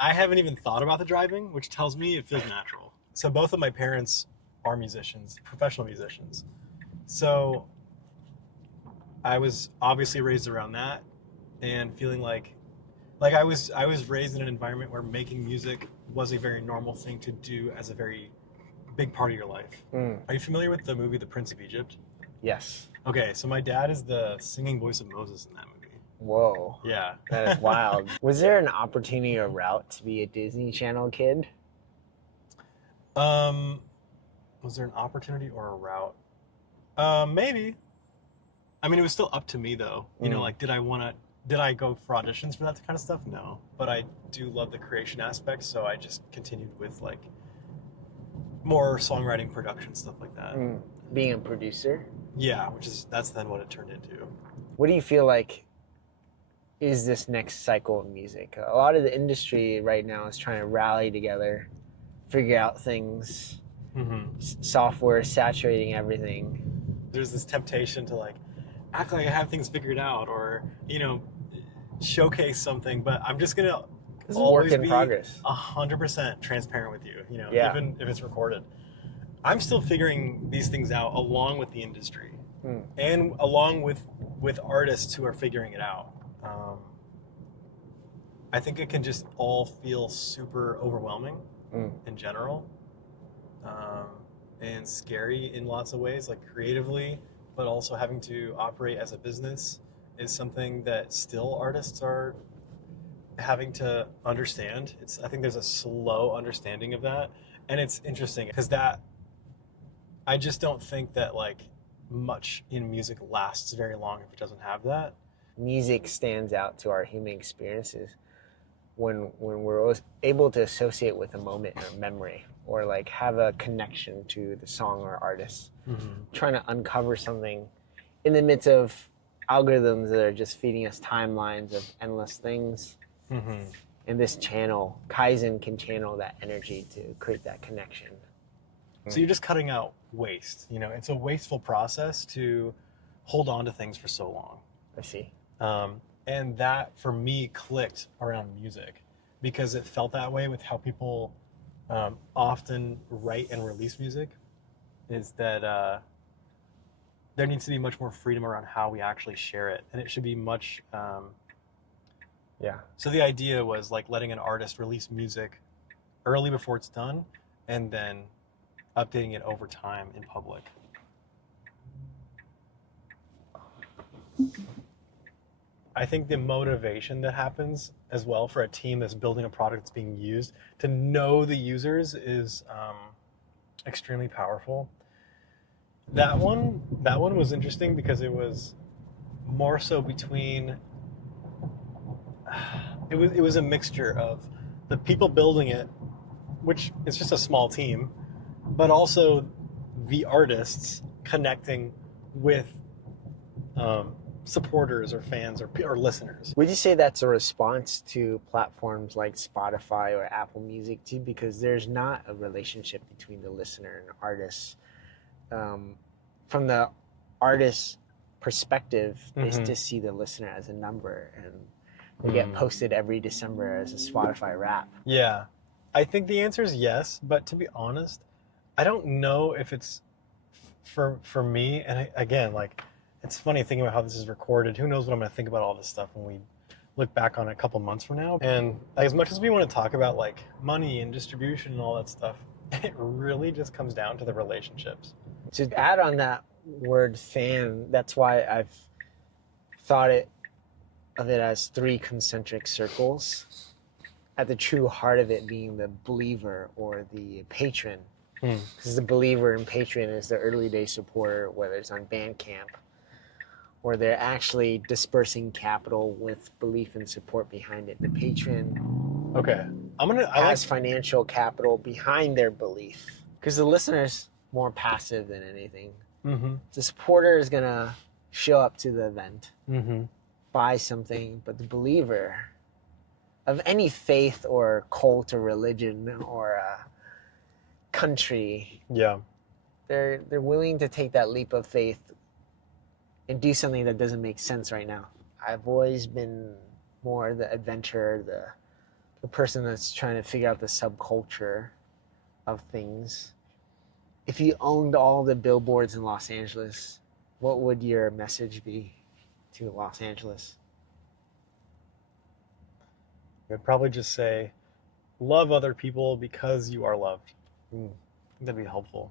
I haven't even thought about the driving, which tells me it feels natural. So both of my parents are musicians, professional musicians. So I was obviously raised around that and feeling like I was raised in an environment where making music was a very normal thing to do as a very big part of your life. Mm, Are you familiar with the movie The Prince of Egypt? yes. Okay, so my dad is the singing voice of Moses in that movie. Whoa. Yeah. That is wild. Was there an opportunity or route to be a Disney Channel kid? um, was there an opportunity or a route? Maybe. I mean, it was still up to me though. Mm, Like did I go for auditions for that kind of stuff? No. But I do love the creation aspect, so I just continued with like more songwriting, production, stuff like that. mm. Being a producer, Yeah, that's then what it turned into. what do you feel like is this next cycle of music? A lot of the industry right now is trying to rally together, figure out things, Mm-hmm. software saturating everything. There's this temptation to like act like I have things figured out, or showcase something. But I'm just gonna This is a work always in be progress. 100% transparent with you. Yeah. Even if it's recorded, I'm still figuring these things out along with the industry Mm, and along with artists who are figuring it out. Um, I think it can just all feel super overwhelming mm. in general, um, and scary in lots of ways, like creatively, but also having to operate as a business is something that still artists are having to understand. I think there's a slow understanding of that, and it's interesting because that I just don't think that like much in music lasts very long if it doesn't have that. Music stands out to our human experiences when we're able to associate with a moment or memory or like have a connection to the song or artist, Mm-hmm. trying to uncover something in the midst of algorithms that are just feeding us timelines of endless things. Mm-hmm. And this channel, Kaizen, can channel that energy to create that connection. So you're just cutting out waste. It's a wasteful process to hold on to things for so long. I see. And that for me clicked around music because it felt that way with how people often write and release music, is that there needs to be much more freedom around how we actually share it. And it should be much. Yeah. So the idea was like letting an artist release music early before it's done and then updating it over time in public. I think the motivation that happens as well for a team that's building a product that's being used to know the users is extremely powerful. That one was interesting because it was more so between. It was a mixture of the people building it, which is just a small team, but also the artists connecting with supporters or fans or listeners. Would you say that's a response to platforms like Spotify or Apple Music too? Because there's not a relationship between the listener and artist. From the artist's perspective, they just see the listener as a number, and they get posted every December as a Spotify rap. Yeah, I think the answer is yes, but to be honest, I don't know if it's for me. And again, like, it's funny thinking about how this is recorded. Who knows what I'm going to think about all this stuff when we look back on it a couple months from now. And as much as we want to talk about like money and distribution and all that stuff, it really just comes down to the relationships. To add on that word fan, that's why I've thought of it as three concentric circles, at the true heart of it being the believer or the patron. Because the believer and patron is the early day supporter, whether it's on Bandcamp, where they're actually dispersing capital with belief and support behind it. The patron Okay, has financial capital behind their belief, because the listener's more passive than anything. Mm-hmm. The supporter is gonna show up to the event, Mm-hmm. buy something, but the believer of any faith or cult or religion or country, Yeah. they're willing to take that leap of faith and do something that doesn't make sense right now. I've always been more the adventurer, a person that's trying to figure out the subculture of things, if you owned all the billboards in Los Angeles, what would your message be to Los Angeles? I'd probably just say, love other people because you are loved. Mm. That'd be helpful.